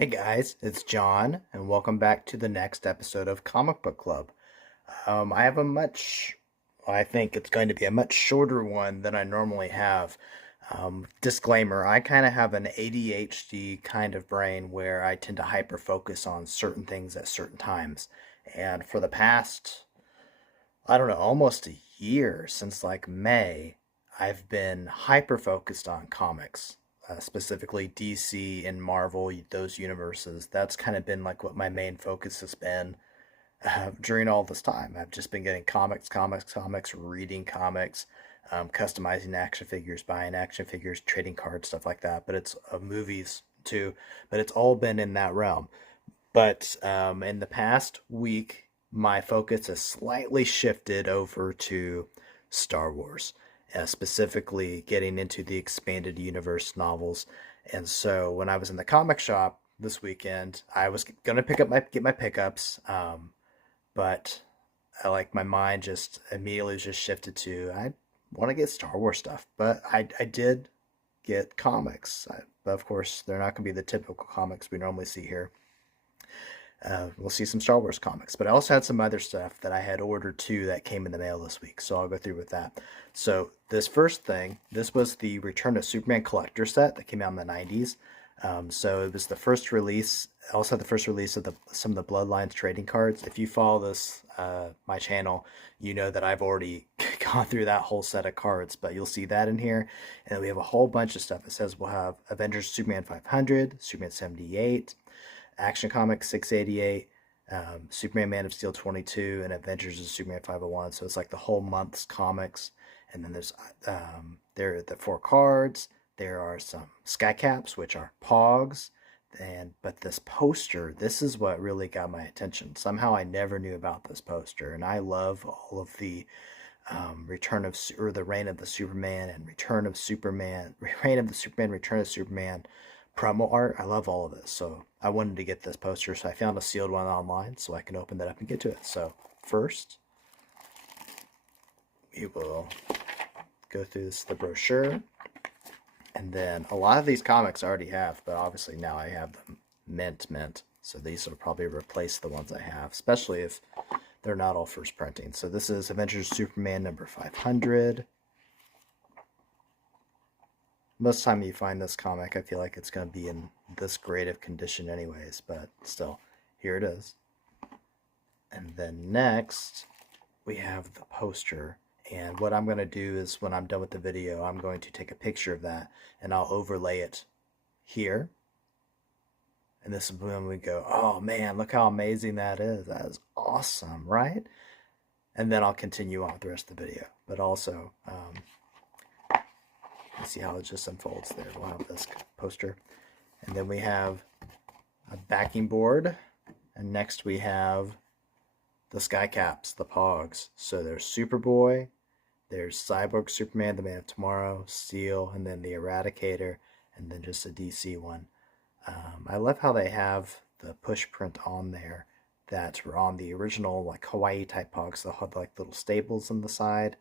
Hey guys, it's John, and welcome back to the next episode of Comic Book Club. I have I think it's going to be a much shorter one than I normally have. Disclaimer, I kind of have an ADHD kind of brain where I tend to hyper focus on certain things at certain times. And for the past, I don't know, almost a year since like May, I've been hyper focused on comics, specifically DC and Marvel, those universes. That's kind of been like what my main focus has been during all this time. I've just been getting comics, reading comics, customizing action figures, buying action figures, trading cards, stuff like that. But it's movies too. But it's all been in that realm. But in the past week, my focus has slightly shifted over to Star Wars, specifically getting into the expanded universe novels. And so when I was in the comic shop this weekend, I was gonna get my pickups, but my mind just immediately just shifted to I want to get Star Wars stuff. But I did get comics. But of course, they're not going to be the typical comics we normally see here. We'll see some Star Wars comics, but I also had some other stuff that I had ordered too that came in the mail this week, so I'll go through with that. So this first thing, this was the Return of Superman collector set that came out in the '90s. So it was the first release, also the first release of some of the Bloodlines trading cards. If you follow this my channel, you know that I've already gone through that whole set of cards, but you'll see that in here. And then we have a whole bunch of stuff. It says we'll have Avengers Superman 500, Superman 78. Action Comics 688, Superman Man of Steel 22, and Adventures of Superman 501. So it's like the whole month's comics. And then there are the four cards. There are some sky caps, which are Pogs. But this poster, this is what really got my attention. Somehow I never knew about this poster, and I love all of the the Reign of the Superman and Return of Superman, Reign of the Superman, Return of Superman promo art. I love all of this, so I wanted to get this poster. So I found a sealed one online, so I can open that up and get to it. So first, we will go through the brochure, and then a lot of these comics I already have, but obviously now I have them mint. So these will probably replace the ones I have, especially if they're not all first printing. So this is Avengers Superman number 500. Most of the time you find this comic, I feel like it's going to be in this great of condition anyways, but still, here it is. And then next, we have the poster. And what I'm going to do is when I'm done with the video, I'm going to take a picture of that and I'll overlay it here. And this is when we go, oh man, look how amazing that is. That is awesome, right? And then I'll continue on with the rest of the video. But also, see how it just unfolds there. We'll have this poster. And then we have a backing board. And next we have the sky caps, the Pogs. So there's Superboy, there's Cyborg Superman, the Man of Tomorrow, Steel, and then the Eradicator, and then just a DC one. I love how they have the push print on there that were on the original like Hawaii type Pogs. They'll have like little staples on the side.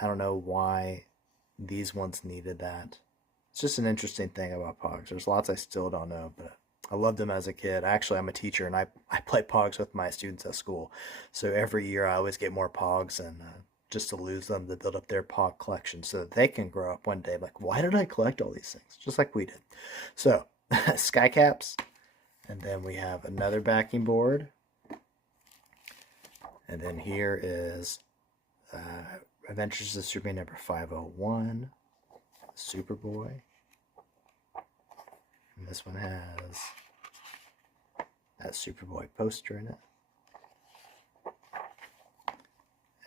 I don't know why these ones needed that. It's just an interesting thing about Pogs. There's lots I still don't know, but I loved them as a kid. Actually, I'm a teacher, and I play Pogs with my students at school. So every year I always get more Pogs, and just to lose them to build up their Pog collection so that they can grow up one day. Like, why did I collect all these things? Just like we did. So, sky caps. And then we have another backing board. And then here is Adventures of Superman number 501, Superboy. And this one has that Superboy poster in it.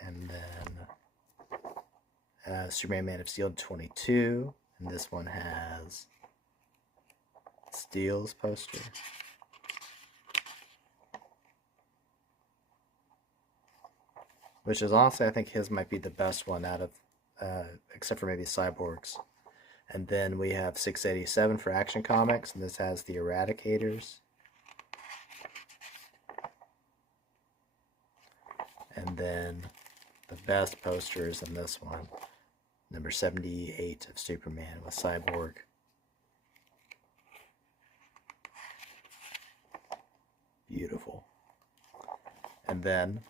And then Superman Man of Steel 22. And this one has Steel's poster. Which is honestly, I think his might be the best one out of, except for maybe Cyborg's. And then we have 687 for Action Comics, and this has the Eradicators. And then the best posters in this one, number 78 of Superman with Cyborg. beautiful. And then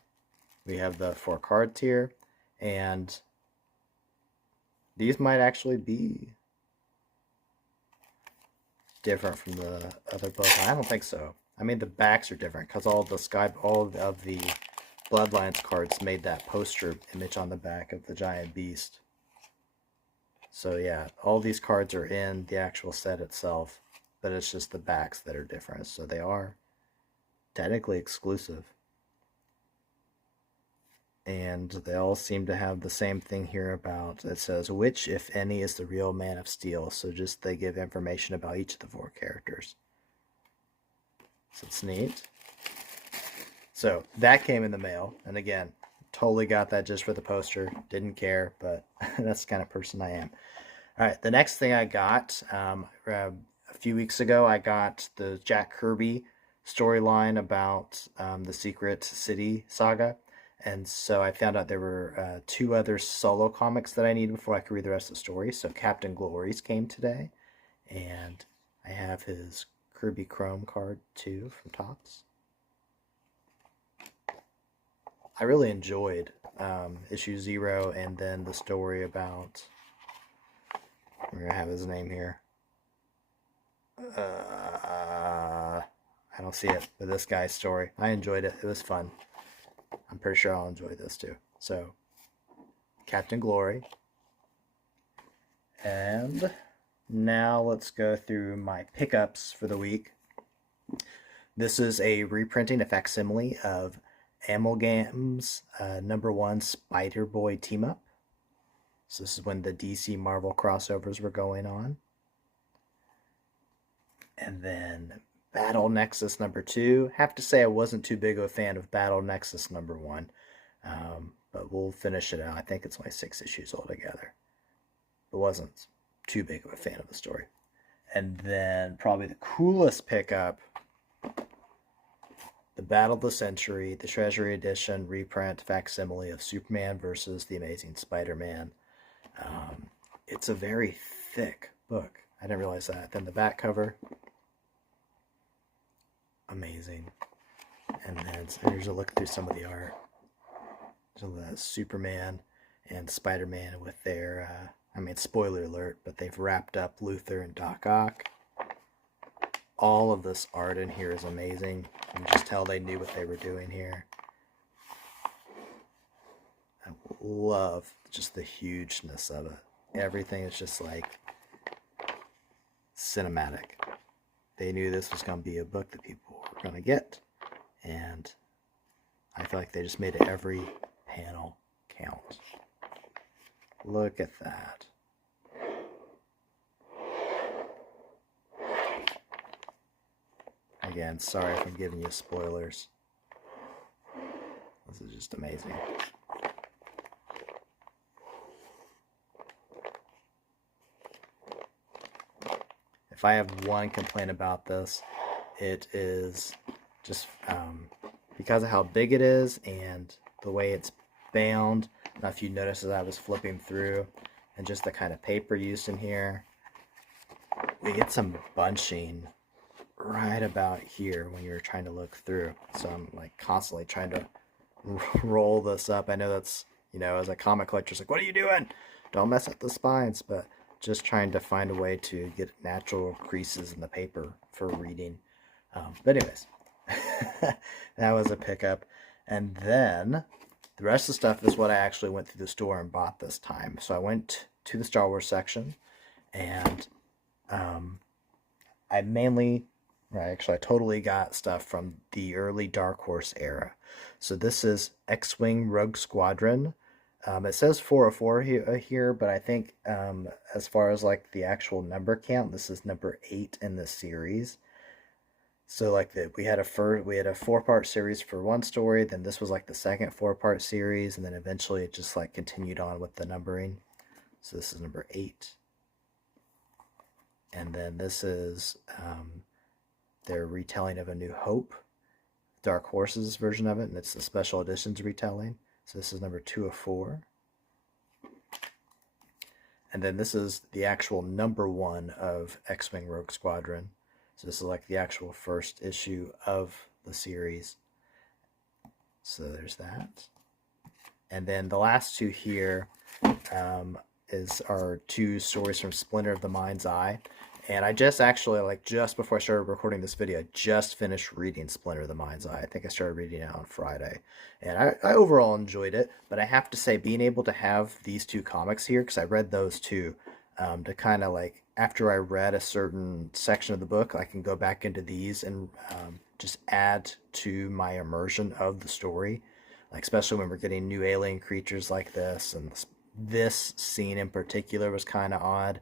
we have the 4 cards here, and these might actually be different from the other book. I don't think so. I mean, the backs are different because all of the Bloodlines cards made that poster image on the back of the giant beast. So yeah, all these cards are in the actual set itself, but it's just the backs that are different. So they are technically exclusive. And they all seem to have the same thing here about, it says, which, if any, is the real Man of Steel. So just they give information about each of the 4 characters. So it's neat. So that came in the mail. And again, totally got that just for the poster. Didn't care, but that's the kind of person I am. All right, the next thing I got, a few weeks ago, I got the Jack Kirby storyline about the Secret City saga. And so I found out there were 2 other solo comics that I needed before I could read the rest of the story. So Captain Glories came today, and I have his Kirby Chrome card too from Topps. I really enjoyed issue 0 and then the story about, we're going to have his name here. I don't see it, but this guy's story. I enjoyed it. It was fun. I'm pretty sure I'll enjoy this too. So, Captain Glory. And now let's go through my pickups for the week. This is a reprinting, a facsimile of Amalgam's #1 Spider-Boy team-up. So this is when the DC Marvel crossovers were going on. And then Battle Nexus #2. Have to say I wasn't too big of a fan of Battle Nexus #1. But we'll finish it out. I think it's only 6 issues altogether. It wasn't too big of a fan of the story. And then probably the coolest pickup, the Battle of the Century, the Treasury Edition reprint facsimile of Superman versus the Amazing Spider-Man. It's a very thick book. I didn't realize that. Then the back cover, amazing. And then here's a look through some of the art. So the Superman and Spider-Man with their, spoiler alert, but they've wrapped up Luthor and Doc Ock. All of this art in here is amazing. You can just tell they knew what they were doing here. I love just the hugeness of it. Everything is just like cinematic. They knew this was going to be a book that people were going to get. And I feel like they just made every panel count. Look at that. Again, sorry if I'm giving you spoilers. This is just amazing. If I have one complaint about this, it is just because of how big it is and the way it's bound. Now, if you notice as I was flipping through and just the kind of paper used in here, we get some bunching right about here when you're trying to look through. So I'm like constantly trying to roll this up. I know that's, as a comic collector, it's like, what are you doing? Don't mess up the spines, but just trying to find a way to get natural creases in the paper for reading. But anyways, that was a pickup. And then the rest of the stuff is what I actually went through the store and bought this time. So I went to the Star Wars section, and I totally got stuff from the early Dark Horse era. So this is X-Wing Rogue Squadron. It says 404 here, but I think as far as like the actual number count, this is number 8 in the series. So like we had a 4-part series for one story, then this was like the second 4-part series, and then eventually it just like continued on with the numbering. So this is number 8. And then this is their retelling of A New Hope, Dark Horse's version of it, and it's the special editions retelling. So this is number 2 of 4. And then this is the actual number 1 of X-Wing Rogue Squadron. So this is like the actual first issue of the series. So there's that. And then the last two here are two stories from Splinter of the Mind's Eye. And I just actually, like, just before I started recording this video, I just finished reading Splinter of the Mind's Eye. I think I started reading it on Friday. And I overall enjoyed it. But I have to say, being able to have these two comics here, because I read those too, to kind of like, after I read a certain section of the book, I can go back into these and just add to my immersion of the story. Like, especially when we're getting new alien creatures like this, and this scene in particular was kind of odd.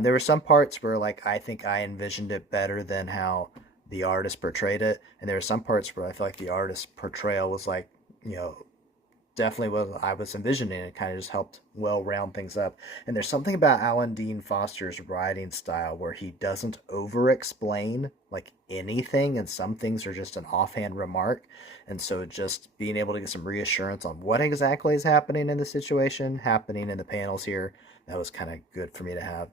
There were some parts where, like, I think I envisioned it better than how the artist portrayed it, and there were some parts where I feel like the artist's portrayal was like, definitely what I was envisioning. It kind of just helped well round things up. And there's something about Alan Dean Foster's writing style where he doesn't over explain like anything, and some things are just an offhand remark. And so just being able to get some reassurance on what exactly is happening in the situation, happening in the panels here, that was kind of good for me to have.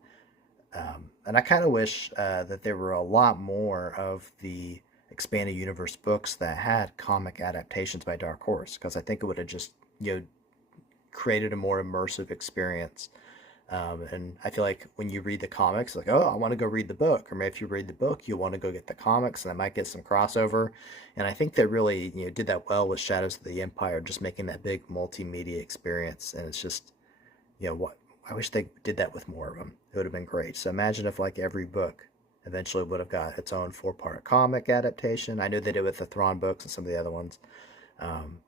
And I kind of wish that there were a lot more of the expanded universe books that had comic adaptations by Dark Horse, because I think it would have just created a more immersive experience. And I feel like when you read the comics, like, oh, I want to go read the book, or maybe if you read the book, you want to go get the comics, and I might get some crossover. And I think they really did that well with Shadows of the Empire, just making that big multimedia experience. And it's just what I wish they did that with more of them. It would have been great. So imagine if like every book eventually would have got its own 4-part comic adaptation. I knew they did with the Thrawn books and some of the other ones.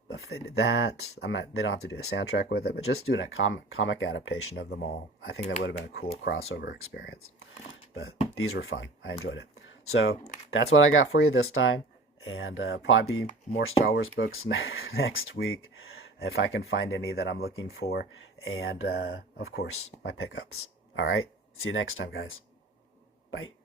If they did that, they don't have to do a soundtrack with it, but just doing a comic adaptation of them all, I think that would have been a cool crossover experience. But these were fun. I enjoyed it. So that's what I got for you this time, and probably be more Star Wars books next week if I can find any that I'm looking for, and of course my pickups. All right, see you next time, guys. Bye.